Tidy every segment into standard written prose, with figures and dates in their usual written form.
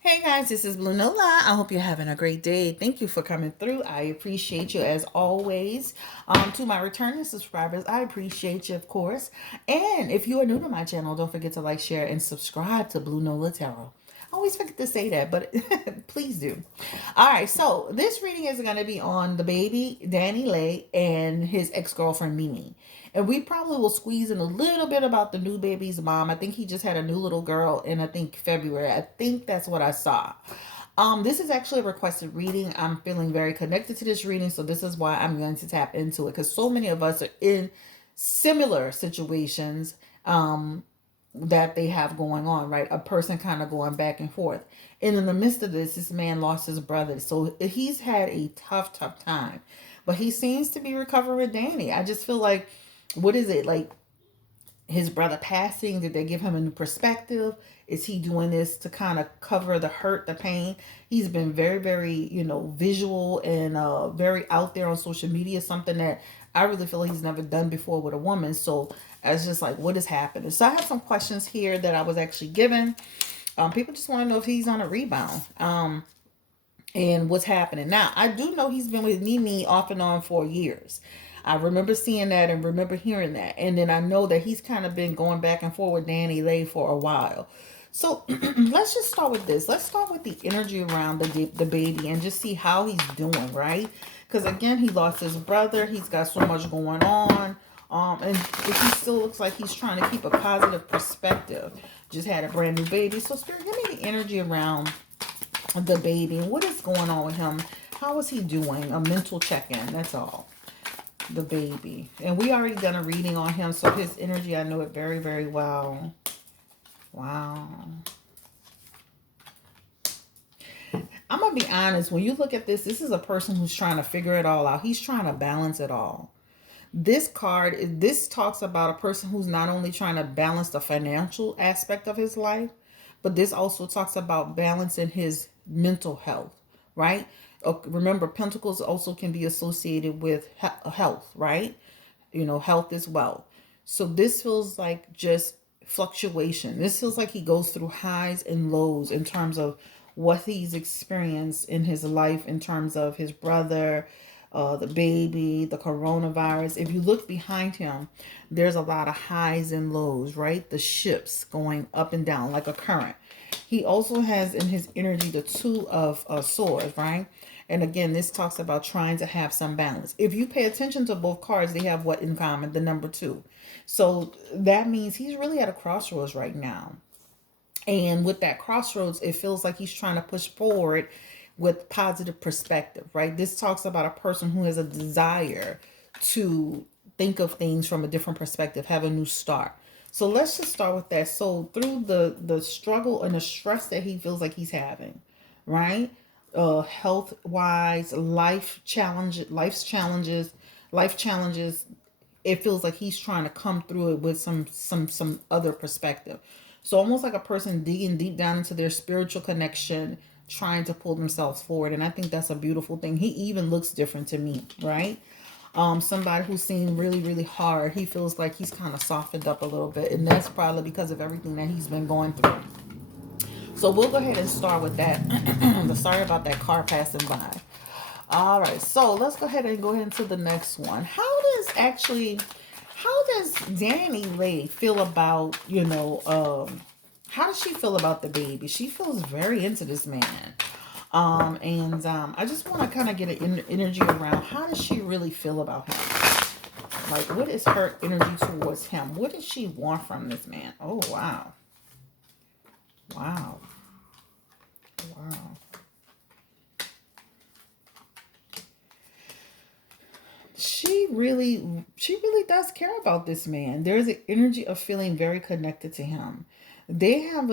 Hey guys, this is Blue Nola. I hope you're having a great day. Thank you for coming through. I appreciate you as always. To my returning subscribers, I appreciate you, of course. And if you are new to my channel, don't forget to like, share, and subscribe to Blue Nola Tarot. I always forget to say that, but please do. All right, so this reading is going to be on DaBaby, DaniLeigh, and his ex-girlfriend MeMe. And we probably will squeeze in a little bit about the new baby's mom. I think he just had a new little girl in, I think, February. I think that's what I saw. This is actually a requested reading. I'm feeling very connected to this reading, so this is why I'm going to tap into it, because so many of us are in similar situations that they have going on, right? A person kind of going back and forth. And in the midst of this man lost his brother. So he's had a tough time. But he seems to be recovering with Danny. I just feel like, what is it? Like his brother passing? Did they give him a new perspective? Is he doing this to kind of cover the hurt, the pain? He's been very, visual and very out there on social media, something that I really feel like he's never done before with a woman. So it's just like, what is happening? So I have some questions here that I was actually given. People just want to know if he's on a rebound. And what's happening. Now, I do know he's been with MeMe off and on for years. I remember seeing that and remember hearing that. And then I know that he's kind of been going back and forth with DaniLeigh for a while. So let's just start with this. Let's start with the energy around the baby and just see how he's doing, right? Because again, he lost his brother. He's got so much going on. And he still looks like he's trying to keep a positive perspective. Just had a brand new baby. So Spirit, give me the energy around the baby. What is going on with him? How is he doing? A mental check-in. That's all. The baby. And we already done a reading on him, so his energy, I know it very well. Wow. I'm going to be honest. When you look at this, this is a person who's trying to figure it all out. He's trying to balance it all. This card, this talks about a person who's not only trying to balance the financial aspect of his life, but this also talks about balancing his mental health, right? Remember, pentacles also can be associated with health, right? Health is wealth. So this feels like just fluctuation. This feels like he goes through highs and lows in terms of what he's experienced in his life, in terms of his brother, the baby, the coronavirus. If you look behind him, there's a lot of highs and lows, right? The ships going up and down like a current. He also has in his energy the two of swords, right? And again, this talks about trying to have some balance. If you pay attention to both cards, they have what in common? The number 2. So that means he's really at a crossroads right now. And with that crossroads, it feels like he's trying to push forward with positive perspective, right? This talks about a person who has a desire to think of things from a different perspective, have a new start. So let's just start with that. So through the struggle and the stress that he feels like he's having, right? Health wise, life challenges. It feels like he's trying to come through it with some other perspective. So almost like a person digging deep down into their spiritual connection, trying to pull themselves forward. And I think that's a beautiful thing. He even looks different to me, right? Somebody who's seen really hard. He feels like he's kind of softened up a little bit. And that's probably because of everything that he's been going through. So we'll go ahead and start with that. Sorry about that car passing by. All right, so let's go ahead into the next one. How does DaniLeigh feel about, how does she feel about the baby? She feels very into this man. I just want to kind of get an energy around how does she really feel about him? Like, what is her energy towards him? What does she want from this man? Oh, wow. Wow. Wow. She really does care about this man. There's an energy of feeling very connected to him. They have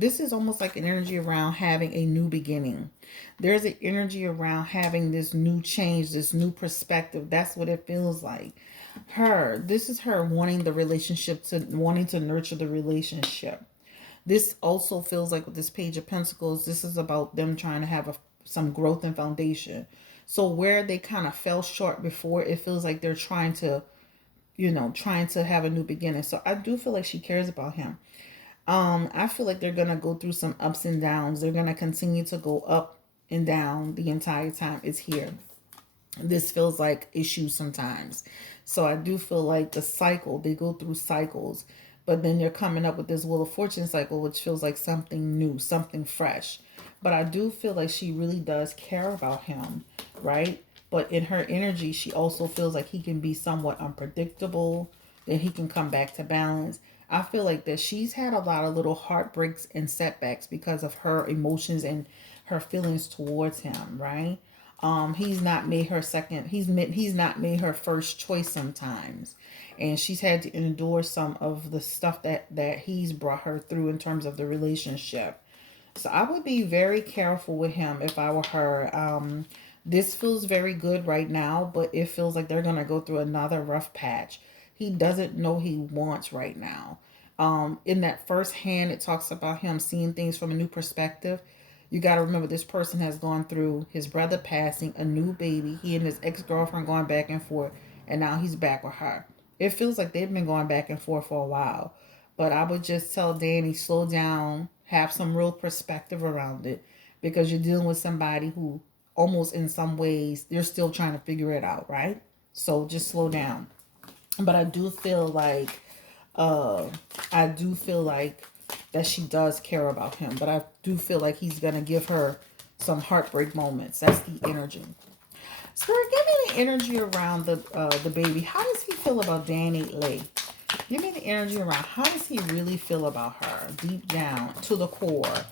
this is almost like an energy around having a new beginning. There's an energy around having this new change, this new perspective. That's what it feels like. This is her wanting the relationship, wanting to nurture the relationship. This also feels like with this Page of Pentacles, this is about them trying to have some growth and foundation. So where they kind of fell short before, it feels like they're trying to have a new beginning. So I do feel like she cares about him. I feel like they're gonna go through some ups and downs. They're gonna continue to go up and down the entire time it's here. This feels like issues sometimes. So I do feel like the cycle, they go through cycles, but then they're coming up with this Wheel of Fortune cycle, which feels like something new, something fresh. But I do feel like she really does care about him, right? But in her energy, she also feels like he can be somewhat unpredictable, then he can come back to balance. I feel like that she's had a lot of little heartbreaks and setbacks because of her emotions and her feelings towards him, right? He's not made her second. He's not made her first choice sometimes, and she's had to endure some of the stuff that he's brought her through in terms of the relationship. So I would be very careful with him if I were her. This feels very good right now, but it feels like they're gonna go through another rough patch. He doesn't know he wants right now. In that first hand, it talks about him seeing things from a new perspective. You got to remember, this person has gone through his brother passing, a new baby, he and his ex-girlfriend going back and forth, and now he's back with her. It feels like they've been going back and forth for a while. But I would just tell Danny, slow down, have some real perspective around it, because you're dealing with somebody who almost in some ways they're still trying to figure it out, right? So just slow down. But uh I do feel like that she does care about him, but I do feel like he's gonna give her some heartbreak moments. That's the energy. Spirit, give me the energy around the baby. How does he feel about DaniLeigh? Give me the energy around. How does he really feel about her, deep down to the core?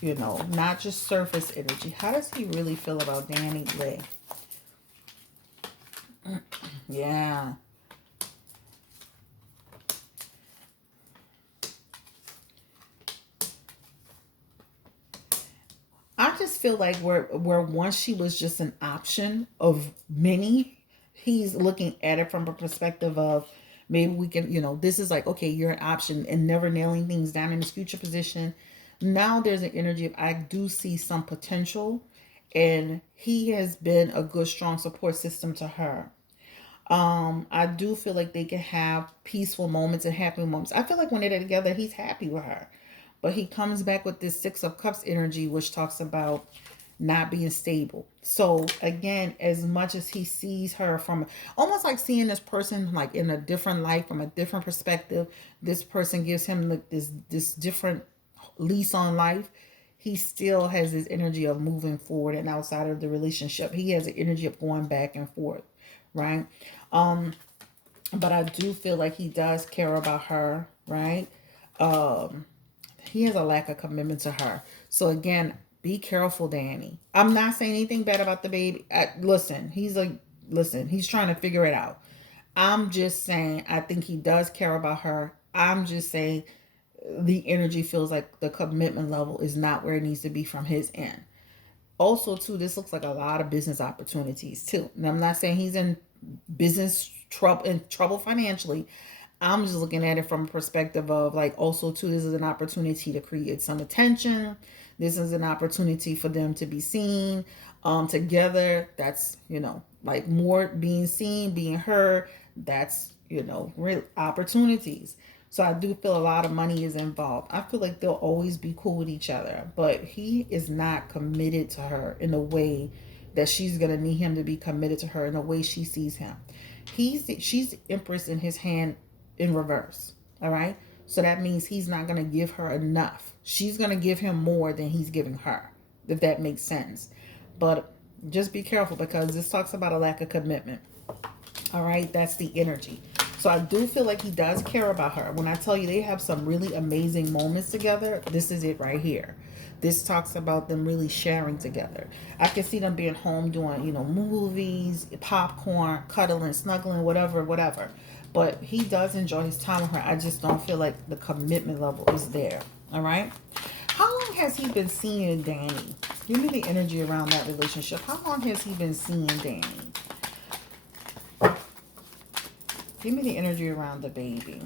You know, not just surface energy. How does he really feel about DaniLeigh? Yeah. I just feel like where once she was just an option of many, he's looking at it from a perspective of, maybe we can, this is like, okay, you're an option, and never nailing things down in his future position. Now there's an energy of, I do see some potential, and he has been a good strong support system to her. I do feel like they can have peaceful moments and happy moments. I feel like when they're together, he's happy with her. But he comes back with this Six of Cups energy, which talks about not being stable. So again, as much as he sees her from almost like seeing this person like in a different light, from a different perspective, this person gives him like this different lease on life. He still has this energy of moving forward, and outside of the relationship, he has an energy of going back and forth, right? Um, but I do feel like he does care about her, right? Um, he has a lack of commitment to her. So again, be careful, Danny. I'm not saying anything bad about the baby. Listen, he's trying to figure it out. I'm just saying I think he does care about her. I'm just saying the energy feels like the commitment level is not where it needs to be from his end. Also, too, this looks like a lot of business opportunities too. And I'm not saying he's in trouble financially. I'm just looking at it from a perspective of like, also too, this is an opportunity to create some attention. This is an opportunity for them to be seen together. That's, like more being seen, being heard. That's, real opportunities. So I do feel a lot of money is involved. I feel like they'll always be cool with each other, but he is not committed to her in a way that she's gonna need him to be committed to her in the way she sees him. She's the Empress in his hand in reverse. All right. So that means he's not gonna give her enough. She's gonna give him more than he's giving her, if that makes sense. But just be careful, because this talks about a lack of commitment. All right, that's the energy. So I do feel like he does care about her. When I tell you they have some really amazing moments together, this is it right here. This talks about them really sharing together. I can see them being home doing, movies, popcorn, cuddling, snuggling, whatever, whatever. But he does enjoy his time with her. I just don't feel like the commitment level is there. All right. How long has he been seeing Danny? Give me the energy around that relationship. How long has he been seeing Danny? Give me the energy around the baby.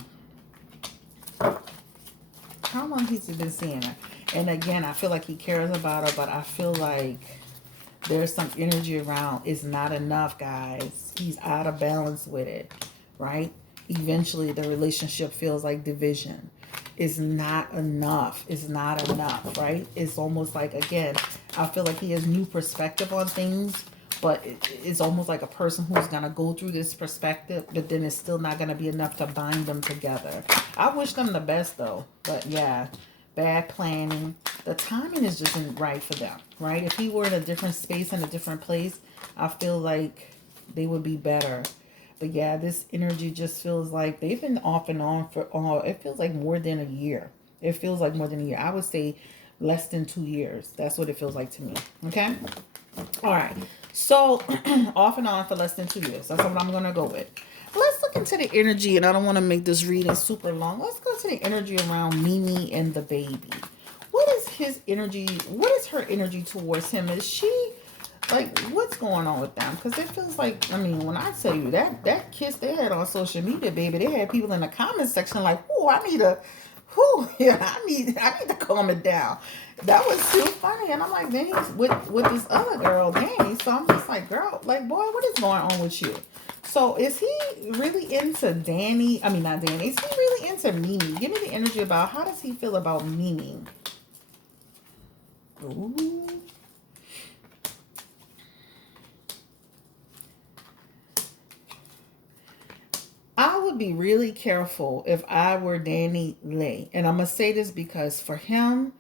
How long has he been seeing her? And again, I feel like he cares about her, but I feel like there's some energy around. It's not enough, guys. He's out of balance with it, right? Eventually, the relationship feels like division. is not enough. It's not enough, right? It's almost like, again, I feel like he has new perspective on things, but it's almost like a person who's going to go through this perspective, but then it's still not going to be enough to bind them together. I wish them the best, though. But yeah, bad planning. The timing is just not right for them, right? If he were in a different space, in a different place, I feel like they would be better. But yeah, this energy just feels like they've been off and on for, it feels like more than a year. It feels like more than a year. I would say less than 2 years. That's what it feels like to me. Okay? All right. So, off and on for less than 2 years. That's what I'm going to go with. Let's look into the energy, and I don't want to make this reading super long. Let's go to the energy around MeMe and DaBaby. What is his energy? What is her energy towards him? Is she like, what's going on with them? Because it feels like, I mean, when I tell you that kiss they had on social media, baby, they had people in the comment section like, oh, I need a, yeah, I need to calm it down. That was too funny. And I'm like, then he's with this other girl, Danny. So I'm just like, girl, like, boy, what is going on with you? So is he really into Danny? I mean, not Danny. Is he really into Mimi? Give me the energy about, how does he feel about Mimi? Ooh. I would be really careful if I were DaniLeigh. And I'm going to say this because for him,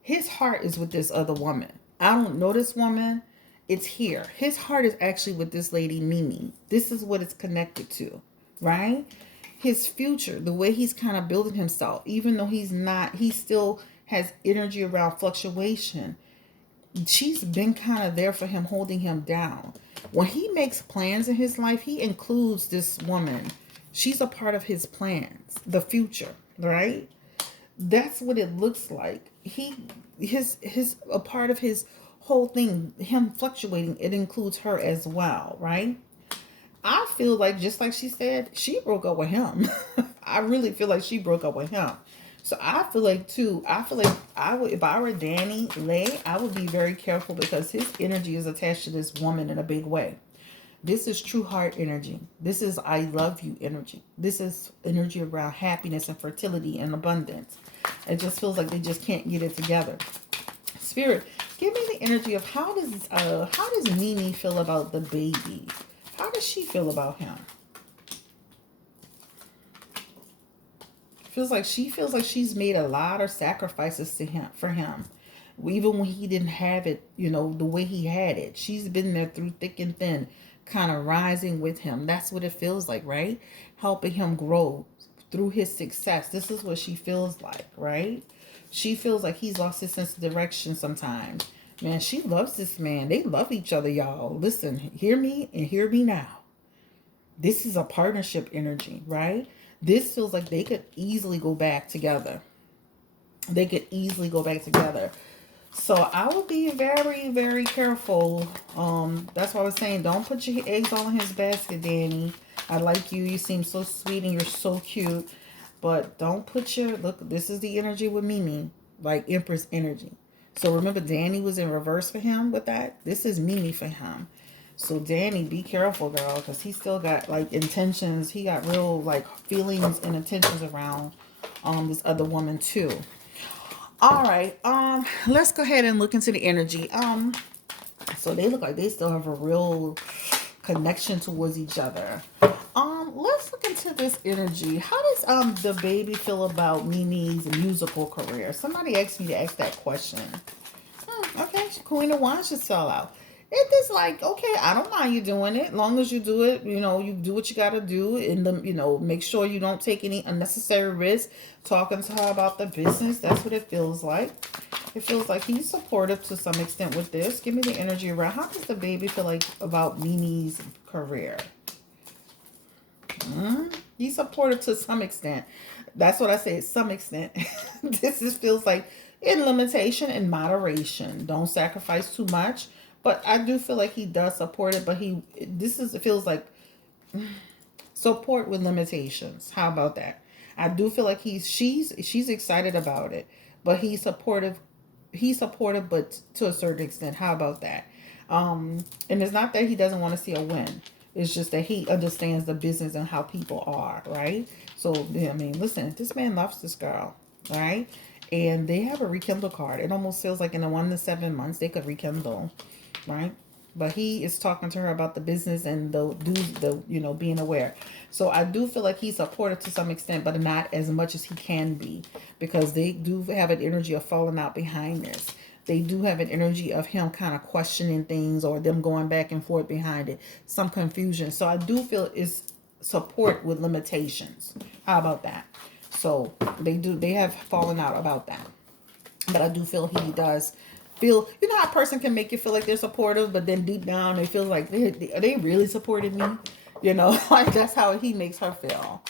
his heart is with this other woman. I don't know this woman. It's here. His heart is actually with this lady, Mimi. This is what it's connected to, right? His future, the way he's kind of building himself, even though he's not, he still has energy around fluctuation. She's been kind of there for him, holding him down. When he makes plans in his life, he includes this woman. She's a part of his plans, the future, right? That's what it looks like. His a part of his whole thing, him fluctuating, it includes her as well, right? I feel like, just like she said, she broke up with him. I really feel like she broke up with him. So I feel like too, I feel like I would, if I were DaniLeigh, I would be very careful because his energy is attached to this woman in a big way. This is true heart energy. This is I love you energy. This is energy around happiness and fertility and abundance. It just feels like they just can't get it together. Spirit, give me the energy of how does Mimi feel about DaBaby? How does she feel about him? She feels like she's made a lot of sacrifices to him for him. Even when he didn't have it, the way he had it. She's been there through thick and thin, kind of rising with him. That's what it feels like, right? Helping him grow through his success. This is what she feels like, right? She feels like he's lost his sense of direction sometimes. Man, she loves this man. They love each other, y'all. Listen, hear me and hear me now. This is a partnership energy, right? This feels like they could easily go back together. They could easily go back together. So I would be very, very careful. That's why I was saying, don't put your eggs all in his basket, Danny. I like you. You seem so sweet and you're so cute. But don't put look, this is the energy with Mimi, like Empress energy. So remember, Danny was in reverse for him with that. This is Mimi for him. So Danny, be careful, girl, because he still got like intentions. He got real like feelings and intentions around this other woman too. All right, let's go ahead and look into the energy. So they look like they still have a real connection towards each other. Let's look into this energy. How does DaBaby feel about Mimi's musical career? Somebody asked me to ask that question. Okay, Queen of Wands should sell out. It is like, okay, I don't mind you doing it. Long as you do it, you do what you got to do. And, make sure you don't take any unnecessary risks. Talking to her about the business. That's what it feels like. It feels like he's supportive to some extent with this. Give me the energy around. How does DaBaby feel like about Mimi's career? He's supportive to some extent. That's what I say, some extent. This feels like in limitation and moderation. Don't sacrifice too much. But I do feel like he does support it. But it feels like support with limitations. How about that? I do feel like she's excited about it. But he's supportive. He's supportive, but to a certain extent. How about that? And it's not that he doesn't want to see a win. It's just that he understands the business and how people are, right? So, I mean, listen, this man loves this girl. right? And they have a rekindle card. It almost feels like in the 1 to 7 months they could rekindle, right? But he is talking to her about the business and the being aware. So I do feel like he's supportive to some extent, but not as much as he can be, because they do have an energy of falling out behind this. They do have an energy of him kind of questioning things, or them going back and forth behind it, some confusion. So I do feel it's support with limitations. How about that? So they have fallen out about that. But I do feel he does feel, how a person can make you feel like they're supportive, but then deep down they feel like are they really supporting me? Like that's how he makes her feel.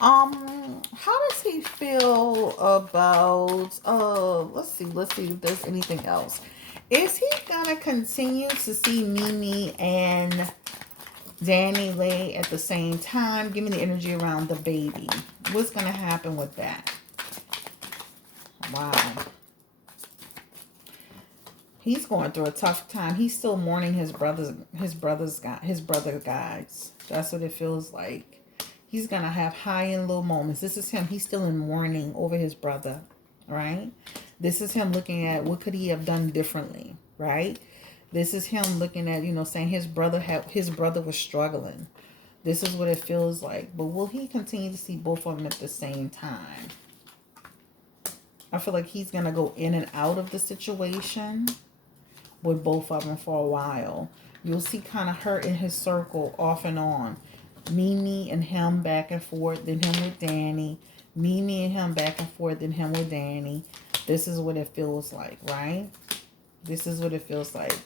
How does he feel about let's see if there's anything else. Is he gonna continue to see MeMe and DaniLeigh at the same time? Give me the energy around DaBaby. What's gonna happen with that? Wow. He's going through a tough time. He's still mourning his brother guys. That's what it feels like. He's gonna have high and low moments. This is him. He's still in mourning over his brother, right? This is him looking at what could he have done differently, right? This is him looking at, saying his brother was struggling. This is what it feels like. But will he continue to see both of them at the same time? I feel like he's gonna go in and out of the situation with both of them for a while. You'll see kind of her in his circle off and on. MeMe and him back and forth, then him with Danny. MeMe and him back and forth, then him with Danny. This is what it feels like, right? This is what it feels like.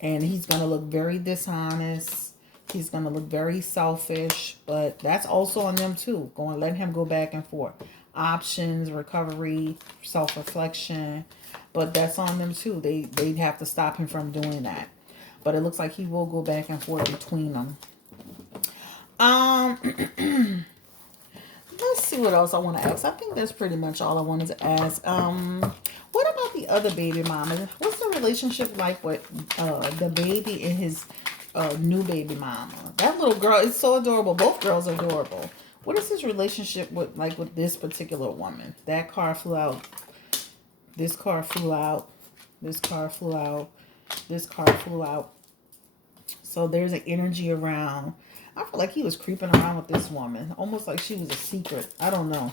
And he's going to look very dishonest. He's going to look very selfish. But that's also on them too. Let him go back and forth. Options, recovery, self-reflection. But that's on them too. They'd have to stop him from doing that. But it looks like he will go back and forth between them. Let's see what else I want to ask. I think that's pretty much all I wanted to ask. What about the other baby mama? What's the relationship like with DaBaby and his new baby mama? That little girl is so adorable. Both girls are adorable. What is his relationship with this particular woman? That car flew out. This car flew out. This car flew out. This car flew out. So there's an energy around. I feel like he was creeping around with this woman. Almost like she was a secret. I don't know.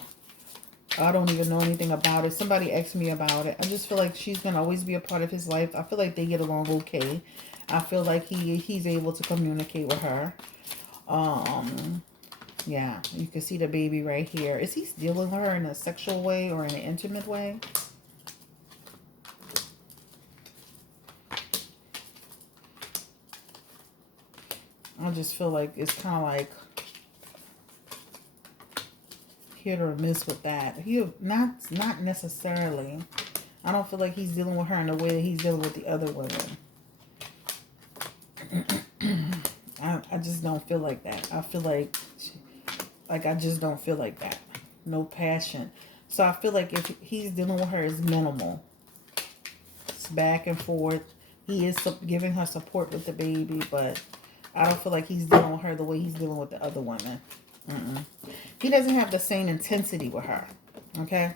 I don't even know anything about it. Somebody asked me about it. I just feel like she's going to always be a part of his life. I feel like they get along okay. I feel like he's able to communicate with her. Yeah, you can see DaBaby right here. Is he dealing with her in a sexual way or in an intimate way? I just feel like it's kind of like hit or miss with that. Not necessarily. I don't feel like he's dealing with her in the way that he's dealing with the other women. I just don't feel like that. I feel like I just don't feel like that. No passion. So I feel like if he's dealing with her, it's minimal. It's back and forth. He is giving her support with DaBaby, but I don't feel like he's dealing with her the way he's dealing with the other women. He doesn't have the same intensity with her. Okay?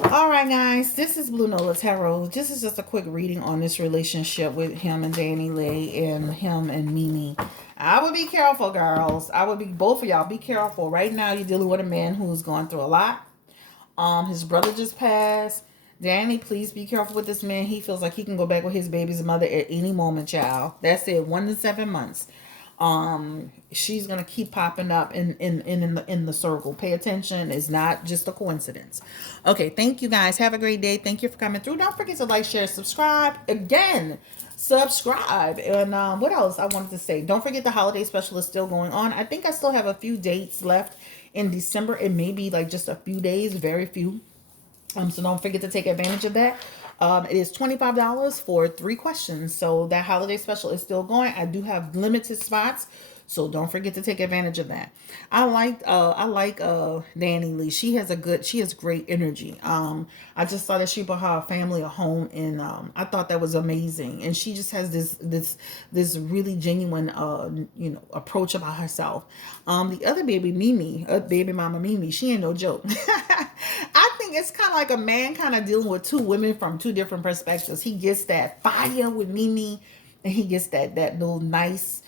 Alright, guys. This is Blue Nola Tarot. This is just a quick reading on this relationship with him and DaniLeigh and him and MeMe. I would be careful, girls. Both of y'all, be careful. Right now, you're dealing with a man who's going through a lot. His brother just passed. Danny, please be careful with this man. He feels like he can go back with his baby's mother at any moment, child. That's it. 1 to 7 months. She's gonna keep popping up in the circle. Pay attention. It's not just a coincidence. Okay, thank you guys. Have a great day. Thank you for coming through. Don't forget to like, share, subscribe. Again, subscribe. And what else I wanted to say? Don't forget the holiday special is still going on. I think I still have a few dates left in December. It may be like just a few days, very few. So don't forget to take advantage of that. It is $25 for 3 questions. So that holiday special is still going. I do have limited spots. So don't forget to take advantage of that. I like DaniLeigh. She has great energy. I just saw that she bought her family a home, and I thought that was amazing. And she just has this really genuine approach about herself. The other baby, MeMe, baby mama MeMe, she ain't no joke. I think it's kind of like a man kind of dealing with two women from two different perspectives. He gets that fire with MeMe, and he gets that little nice,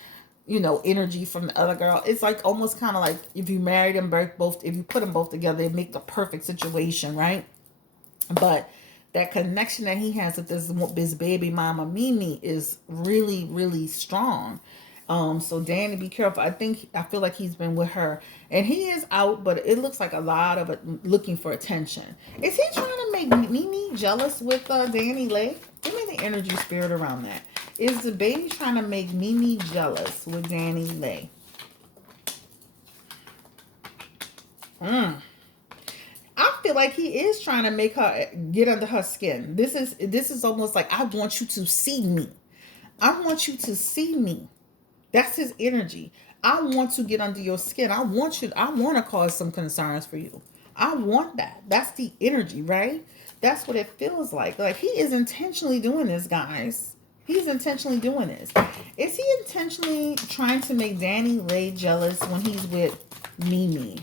energy from the other girl. It's like almost kind of like if you married them both, if you put them both together, it make the perfect situation, right? But that connection that he has with this baby mama MeMe is really, really strong. So Danny, be careful. I feel like he's been with her, and he is out, but it looks like a lot of it looking for attention. Is he trying to make MeMe jealous with DaniLeigh? Give me the energy spirit around that. Is the baby trying to make MeMe jealous with DaniLeigh? I feel like he is trying to make her get under her skin. This is almost like, I want you to see me. I want you to see me. That's his energy. I want to get under your skin. I want to cause some concerns for you. I want that. That's the energy, right? That's what it feels like. Like he is intentionally doing this, guys. He's intentionally doing this. Is he intentionally trying to make DaniLeigh jealous when he's with MeMe?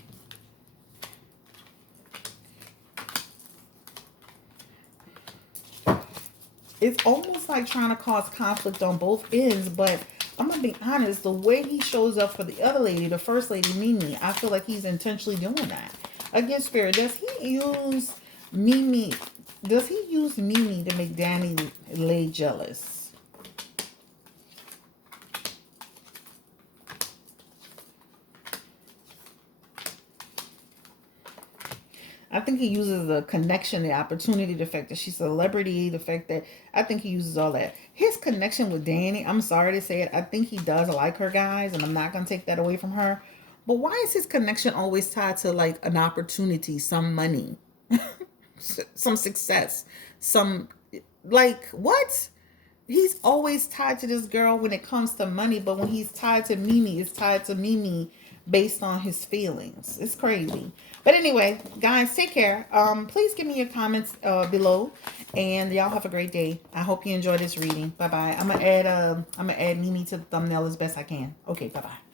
It's almost like trying to cause conflict on both ends, but I'm gonna be honest, the way he shows up for the other lady, the first lady, MeMe, I feel like he's intentionally doing that. Again, Spirit, does he use MeMe? Does he use MeMe to make DaniLeigh jealous? I think he uses the connection, the opportunity, the fact that she's a celebrity, the fact that I think he uses all that. His connection with Danny, I'm sorry to say it, I think he does like her, guys, and I'm not going to take that away from her. But why is his connection always tied to like an opportunity, some money, some success, some like what? He's always tied to this girl when it comes to money, but when he's tied to MeMe, it's tied to MeMe based on his feelings. It's crazy. But anyway, guys, take care. Please give me your comments below, and y'all have a great day. I hope you enjoy this reading. Bye bye. I'm gonna add MeMe to the thumbnail as best I can. Okay, bye bye.